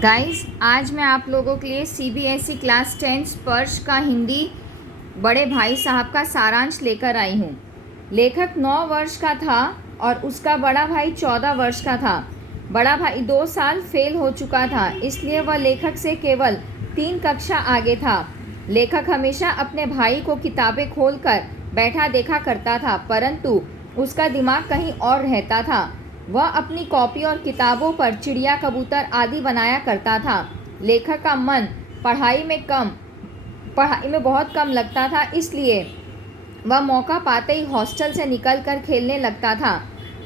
Guys, आज मैं आप लोगों के लिए सीबीएसई क्लास 10 स्पर्श का हिंदी बड़े भाई साहब का सारांश लेकर आई हूँ। लेखक 9 वर्ष का था और उसका बड़ा भाई 14 वर्ष का था। बड़ा भाई 2 साल फेल हो चुका था, इसलिए वह लेखक से केवल 3 कक्षा आगे था। लेखक हमेशा अपने भाई को किताबें खोलकर बैठा देखा करता था, परंतु उसका दिमाग कहीं और रहता था। वह अपनी कॉपी और किताबों पर चिड़िया, कबूतर आदि बनाया करता था। लेखक का मन पढ़ाई में बहुत कम लगता था, इसलिए वह मौका पाते ही हॉस्टल से निकलकर खेलने लगता था।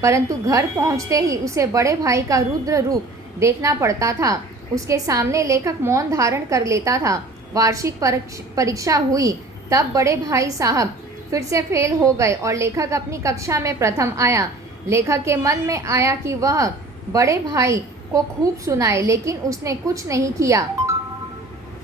परंतु घर पहुंचते ही उसे बड़े भाई का रुद्र रूप देखना पड़ता था। उसके सामने लेखक मौन धारण कर लेता था। वार्षिक परीक्षा हुई, तब बड़े भाई साहब फिर से फेल हो गए और लेखक अपनी कक्षा में प्रथम आया। लेखक के मन में आया कि वह बड़े भाई को खूब सुनाए, लेकिन उसने कुछ नहीं किया।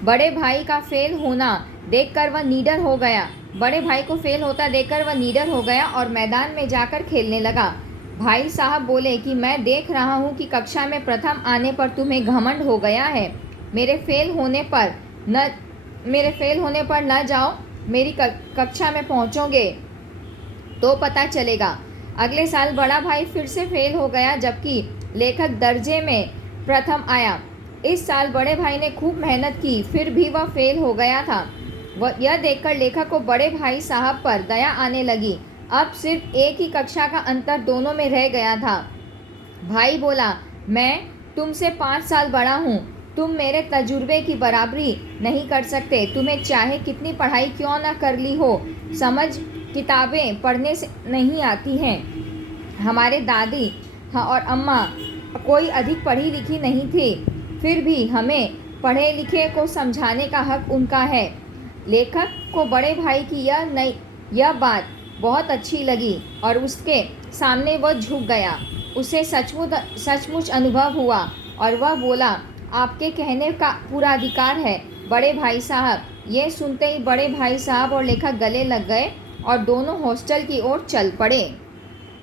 बड़े भाई का फेल होना देखकर वह निडर हो गया। बड़े भाई को फेल होता देखकर वह निडर हो गया और मैदान में जाकर खेलने लगा। भाई साहब बोले कि मैं देख रहा हूँ कि कक्षा में प्रथम आने पर तुम्हें घमंड हो गया है। मेरे फेल होने पर न जाओ, मेरी कक्षा में पहुँचोगे तो पता चलेगा। अगले साल बड़ा भाई फिर से फेल हो गया, जबकि लेखक दर्जे में प्रथम आया। इस साल बड़े भाई ने खूब मेहनत की, फिर भी वह फेल हो गया था। यह देखकर लेखक को बड़े भाई साहब पर दया आने लगी। अब सिर्फ एक ही कक्षा का अंतर दोनों में रह गया था। भाई बोला, मैं तुमसे 5 साल बड़ा हूँ, तुम मेरे तजुर्बे की बराबरी नहीं कर सकते। तुम्हें चाहे कितनी पढ़ाई क्यों न कर ली हो, समझ किताबें पढ़ने से नहीं आती हैं। हमारे दादी और अम्मा कोई अधिक पढ़ी लिखी नहीं थी, फिर भी हमें पढ़े लिखे को समझाने का हक उनका है। लेखक को बड़े भाई की यह बात बहुत अच्छी लगी और उसके सामने वह झुक गया। उसे सचमुच अनुभव हुआ और वह बोला, आपके कहने का पूरा अधिकार है बड़े भाई साहब। यह सुनते ही बड़े भाई साहब और लेखक गले लग गए और दोनों हॉस्टल की ओर चल पड़े।